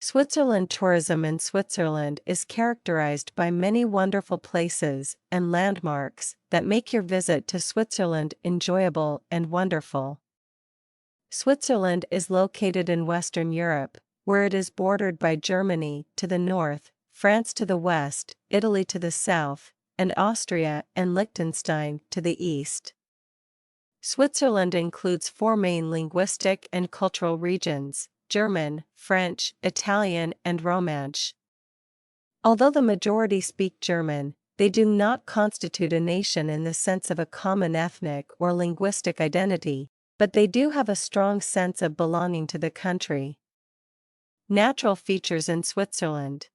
Switzerland tourism in Switzerland is characterized by many wonderful places and landmarks that make your visit to Switzerland enjoyable and wonderful. Switzerland is located in Western Europe, where it is bordered by Germany to the north, France to the west, Italy to the south, and Austria and Liechtenstein to the east. Switzerland includes four main linguistic and cultural regions: German, French, Italian, and Romansh. Although the majority speak German, they do not constitute a nation in the sense of a common ethnic or linguistic identity, but they do have a strong sense of belonging to the country. Natural features in Switzerland.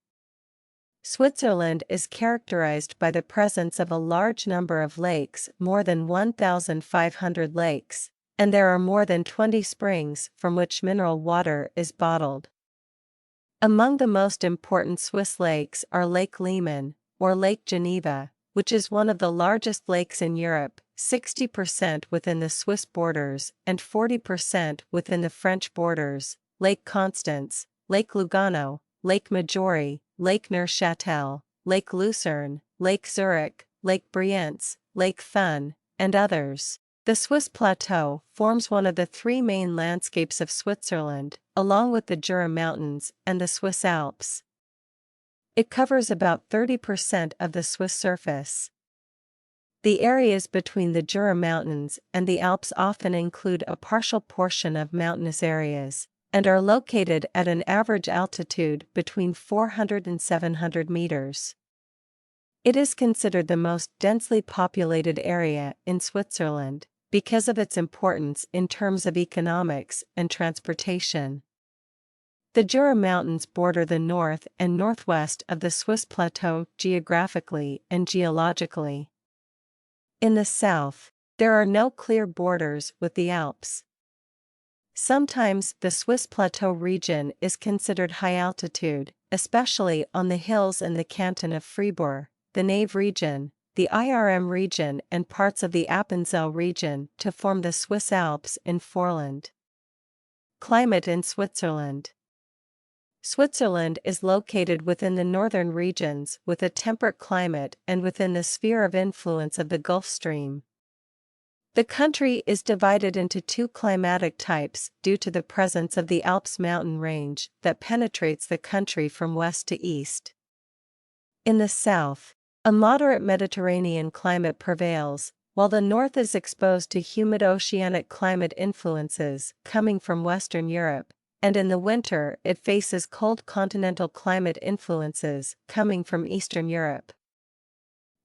Switzerland is characterized by the presence of a large number of lakes, more than 1,500 lakes, and there are more than 20 springs from which mineral water is bottled. Among the most important Swiss lakes are Lake Leman, or Lake Geneva, which is one of the largest lakes in Europe, 60% within the Swiss borders and 40% within the French borders, Lake Constance, Lake Lugano, Lake Maggiore, Lake Neuchâtel, Lake Lucerne, Lake Zurich, Lake Brienz, Lake Thun, and others. The Swiss Plateau forms one of the three main landscapes of Switzerland, along with the Jura Mountains and the Swiss Alps. It covers about 30% of the Swiss surface. The areas between the Jura Mountains and the Alps often include a partial portion of mountainous areas, and are located at an average altitude between 400 and 700 meters. It is considered the most densely populated area in Switzerland, because of its importance in terms of economics and transportation. The Jura Mountains border the north and northwest of the Swiss plateau geographically and geologically. In the south, there are no clear borders with the Alps. Sometimes the Swiss plateau region is considered high altitude, especially on the hills in the canton of Fribourg, the Nahe region, the IRM region, and parts of the Appenzell region to form the Swiss Alps in Forland. Climate in Switzerland. Switzerland is located within the northern regions with a temperate climate and within the sphere of influence of the Gulf Stream. The country is divided into two climatic types due to the presence of the Alps mountain range that penetrates the country from west to east. In the south, a moderate Mediterranean climate prevails, while the north is exposed to humid oceanic climate influences coming from Western Europe, and in the winter it faces cold continental climate influences coming from Eastern Europe.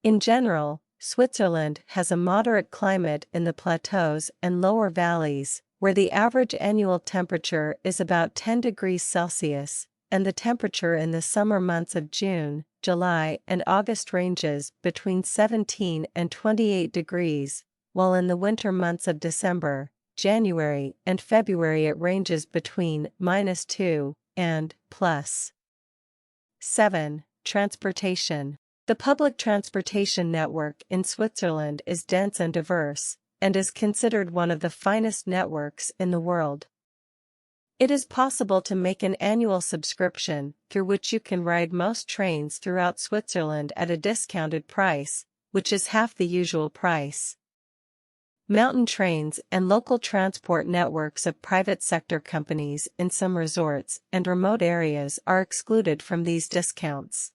In general, Switzerland has a moderate climate in the plateaus and lower valleys, where the average annual temperature is about 10 degrees Celsius, and the temperature in the summer months of June, July, and August ranges between 17 and 28 degrees, while in the winter months of December, January, and February it ranges between -2 and +7. Transportation. The public transportation network in Switzerland is dense and diverse, and is considered one of the finest networks in the world. It is possible to make an annual subscription, through which you can ride most trains throughout Switzerland at a discounted price, which is half the usual price. Mountain trains and local transport networks of private sector companies in some resorts and remote areas are excluded from these discounts.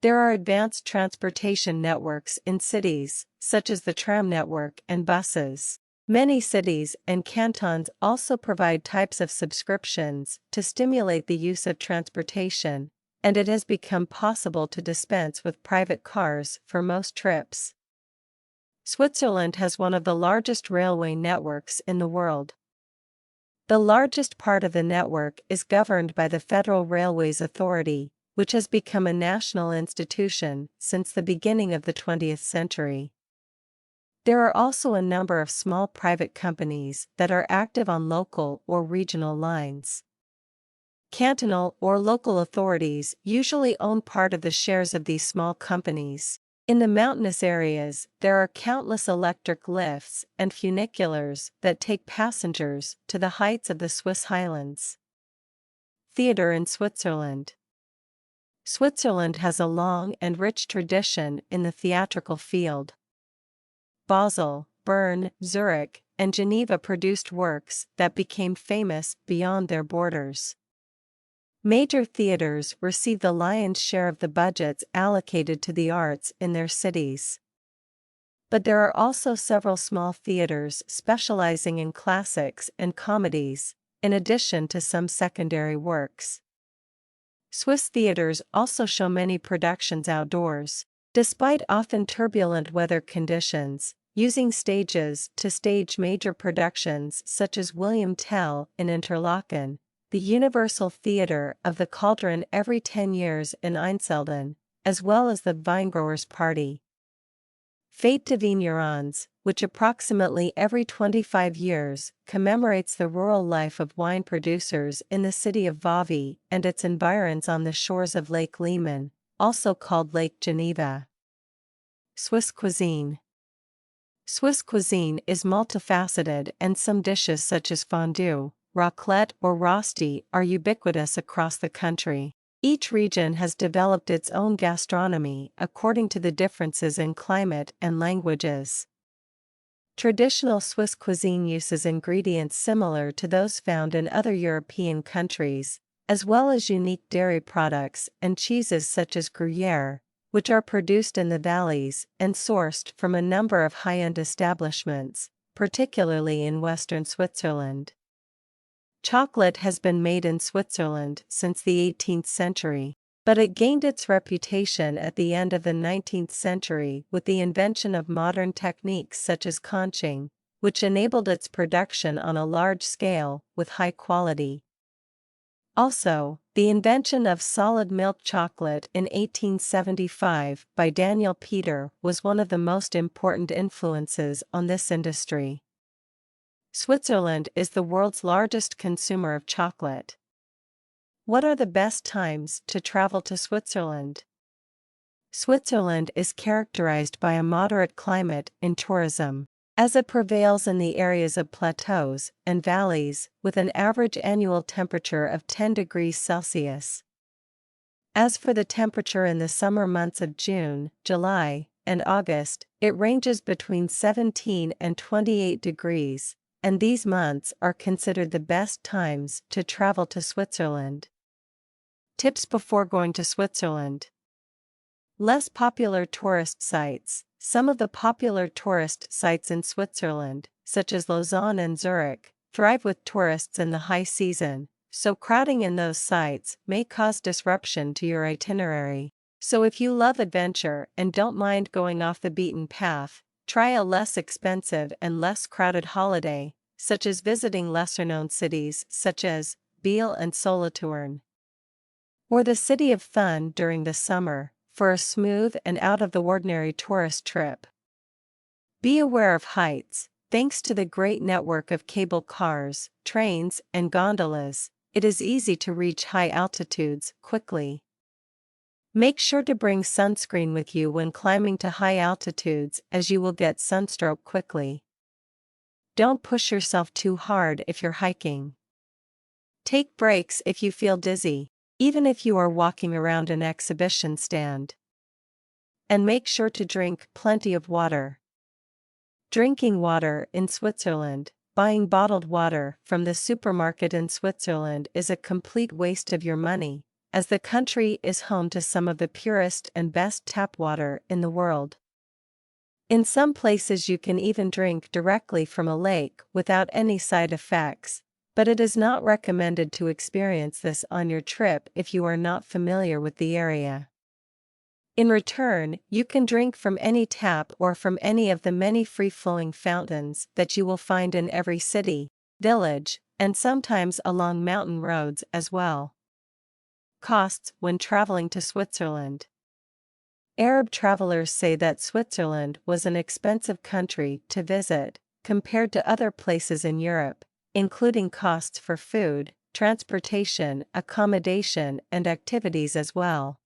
There are advanced transportation networks in cities, such as the tram network and buses. Many cities and cantons also provide types of subscriptions to stimulate the use of transportation, and it has become possible to dispense with private cars for most trips. Switzerland has one of the largest railway networks in the world. The largest part of the network is governed by the Federal Railways Authority, which has become a national institution since the beginning of the 20th century. There are also a number of small private companies that are active on local or regional lines. Cantonal or local authorities usually own part of the shares of these small companies. In the mountainous areas, there are countless electric lifts and funiculars that take passengers to the heights of the Swiss highlands. Theatre in Switzerland. Switzerland has a long and rich tradition in the theatrical field. Basel, Bern, Zurich, and Geneva produced works that became famous beyond their borders. Major theaters receive the lion's share of the budgets allocated to the arts in their cities. But there are also several small theaters specializing in classics and comedies, in addition to some secondary works. Swiss theaters also show many productions outdoors, despite often turbulent weather conditions, using stages to stage major productions such as William Tell in Interlaken, the Universal Theatre of the Cauldron every 10 years in Einsiedeln, as well as the Vinegrowers' Party. Fête de Vignerons, which approximately every 25 years commemorates the rural life of wine producers in the city of Vevey and its environs on the shores of Lake Léman, also called Lake Geneva. Swiss cuisine. Swiss cuisine is multifaceted, and some dishes such as fondue, raclette or rosti are ubiquitous across the country. Each region has developed its own gastronomy according to the differences in climate and languages. Traditional Swiss cuisine uses ingredients similar to those found in other European countries, as well as unique dairy products and cheeses such as Gruyère, which are produced in the valleys and sourced from a number of high-end establishments, particularly in western Switzerland. Chocolate has been made in Switzerland since the 18th century, but it gained its reputation at the end of the 19th century with the invention of modern techniques such as conching, which enabled its production on a large scale with high quality. Also, the invention of solid milk chocolate in 1875 by Daniel Peter was one of the most important influences on this industry. Switzerland is the world's largest consumer of chocolate. What are the best times to travel to Switzerland? Switzerland is characterized by a moderate climate in tourism, as it prevails in the areas of plateaus and valleys with an average annual temperature of 10 degrees Celsius. As for the temperature in the summer months of June, July, and August, it ranges between 17 and 28 degrees, and these months are considered the best times to travel to Switzerland. Tips before going to Switzerland. Less popular tourist sites. Some of the popular tourist sites in Switzerland, such as Lausanne and Zurich, thrive with tourists in the high season, so crowding in those sites may cause disruption to your itinerary. So if you love adventure and don't mind going off the beaten path, try a less expensive and less crowded holiday, such as visiting lesser-known cities such as Biel and Solothurn, or the City of Fun during the summer, for a smooth and out-of-the-ordinary tourist trip. Be aware of heights. Thanks to the great network of cable cars, trains, and gondolas, it is easy to reach high altitudes quickly. Make sure to bring sunscreen with you when climbing to high altitudes, as you will get sunstroke quickly. Don't push yourself too hard if you're hiking. Take breaks if you feel dizzy, even if you are walking around an exhibition stand. And make sure to drink plenty of water. Drinking water in Switzerland. Buying bottled water from the supermarket in Switzerland is a complete waste of your money, as the country is home to some of the purest and best tap water in the world. In some places you can even drink directly from a lake without any side effects, but it is not recommended to experience this on your trip if you are not familiar with the area. In return, you can drink from any tap or from any of the many free-flowing fountains that you will find in every city, village, and sometimes along mountain roads as well. Costs when traveling to Switzerland. Arab travelers say that Switzerland was an expensive country to visit, compared to other places in Europe, including costs for food, transportation, accommodation, and activities as well.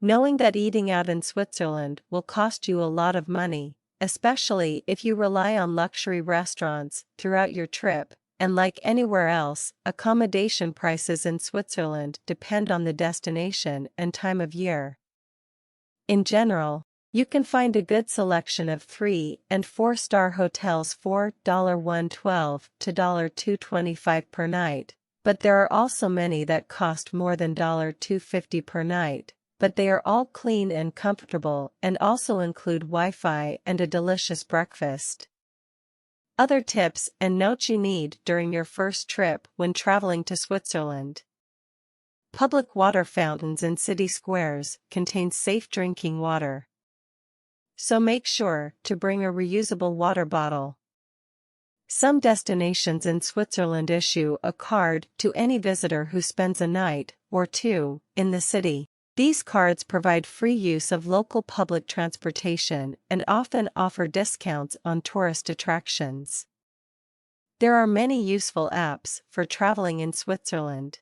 Knowing that eating out in Switzerland will cost you a lot of money, especially if you rely on luxury restaurants throughout your trip, and like anywhere else, accommodation prices in Switzerland depend on the destination and time of year. In general, you can find a good selection of 3- and 4-star hotels for $112 to $225 per night, but there are also many that cost more than $250 per night, but they are all clean and comfortable and also include Wi-Fi and a delicious breakfast. Other tips and notes you need during your first trip when traveling to Switzerland. Public water fountains in city squares contain safe drinking water, so make sure to bring a reusable water bottle. Some destinations in Switzerland issue a card to any visitor who spends a night or two in the city. These cards provide free use of local public transportation and often offer discounts on tourist attractions. There are many useful apps for traveling in Switzerland,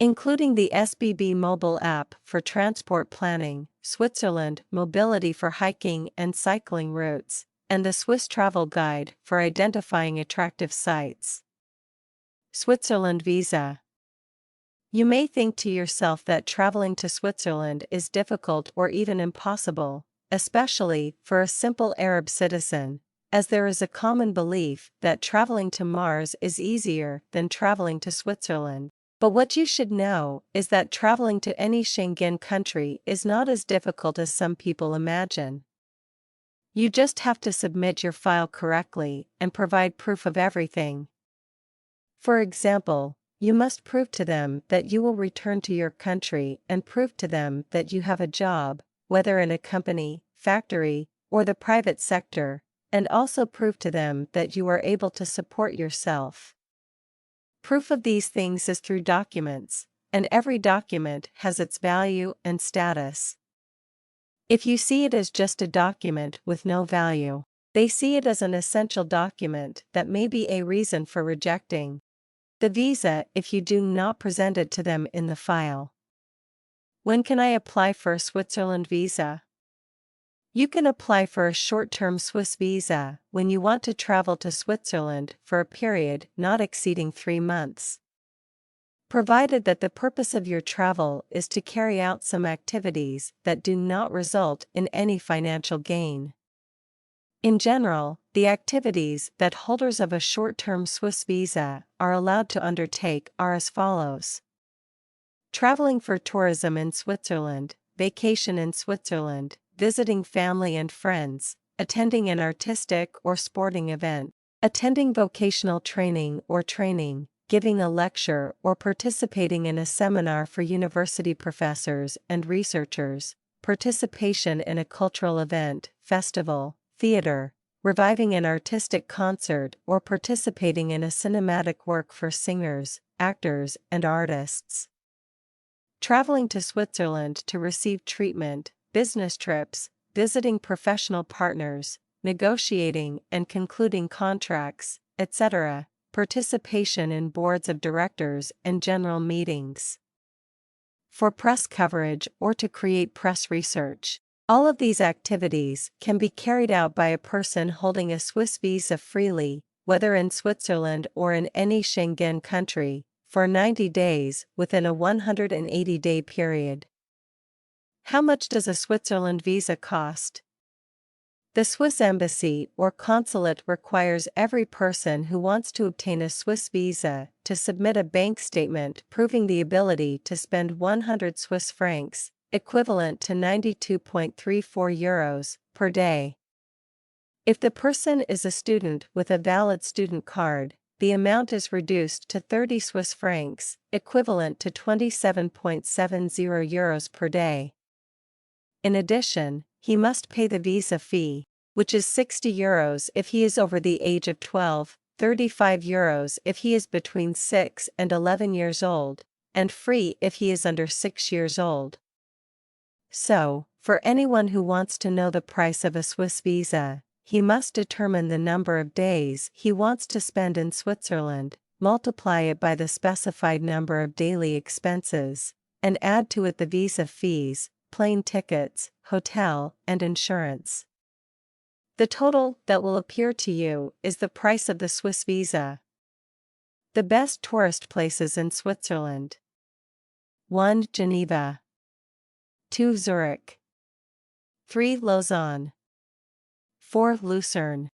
including the SBB mobile app for transport planning, Switzerland Mobility for hiking and cycling routes, and the Swiss Travel Guide for identifying attractive sites. Switzerland visa. You may think to yourself that traveling to Switzerland is difficult or even impossible, especially for a simple Arab citizen, as there is a common belief that traveling to Mars is easier than traveling to Switzerland. But what you should know is that traveling to any Schengen country is not as difficult as some people imagine. You just have to submit your file correctly and provide proof of everything. For example, you must prove to them that you will return to your country and prove to them that you have a job, whether in a company, factory, or the private sector, and also prove to them that you are able to support yourself. Proof of these things is through documents, and every document has its value and status. If you see it as just a document with no value, they see it as an essential document that may be a reason for rejecting the visa if you do not present it to them in the file. When can I apply for a Switzerland visa? You can apply for a short-term Swiss visa when you want to travel to Switzerland for a period not exceeding 3 months, provided that the purpose of your travel is to carry out some activities that do not result in any financial gain. In general, the activities that holders of a short-term Swiss visa are allowed to undertake are as follows: traveling for tourism in Switzerland, vacation in Switzerland, visiting family and friends, attending an artistic or sporting event, attending vocational training or training, giving a lecture or participating in a seminar for university professors and researchers, participation in a cultural event, festival, theater, reviving an artistic concert or participating in a cinematic work for singers, actors, and artists. Traveling to Switzerland to receive treatment, business trips, visiting professional partners, negotiating and concluding contracts, etc., participation in boards of directors and general meetings, for press coverage or to create press research. All of these activities can be carried out by a person holding a Swiss visa freely, whether in Switzerland or in any Schengen country, for 90 days within a 180-day period. How much does a Switzerland visa cost? The Swiss embassy or consulate requires every person who wants to obtain a Swiss visa to submit a bank statement proving the ability to spend 100 Swiss francs, equivalent to 92.34 euros, per day. If the person is a student with a valid student card, the amount is reduced to 30 Swiss francs, equivalent to 27.70 euros per day. In addition, he must pay the visa fee, which is 60 euros if he is over the age of 12, 35 euros if he is between 6 and 11 years old, and free if he is under 6 years old. So, for anyone who wants to know the price of a Swiss visa, he must determine the number of days he wants to spend in Switzerland, multiply it by the specified number of daily expenses, and add to it the visa fees, plane tickets, hotel, and insurance. The total that will appear to you is the price of the Swiss visa. The best tourist places in Switzerland. 1. Geneva. 2. Zurich. 3. Lausanne. 4. Lucerne.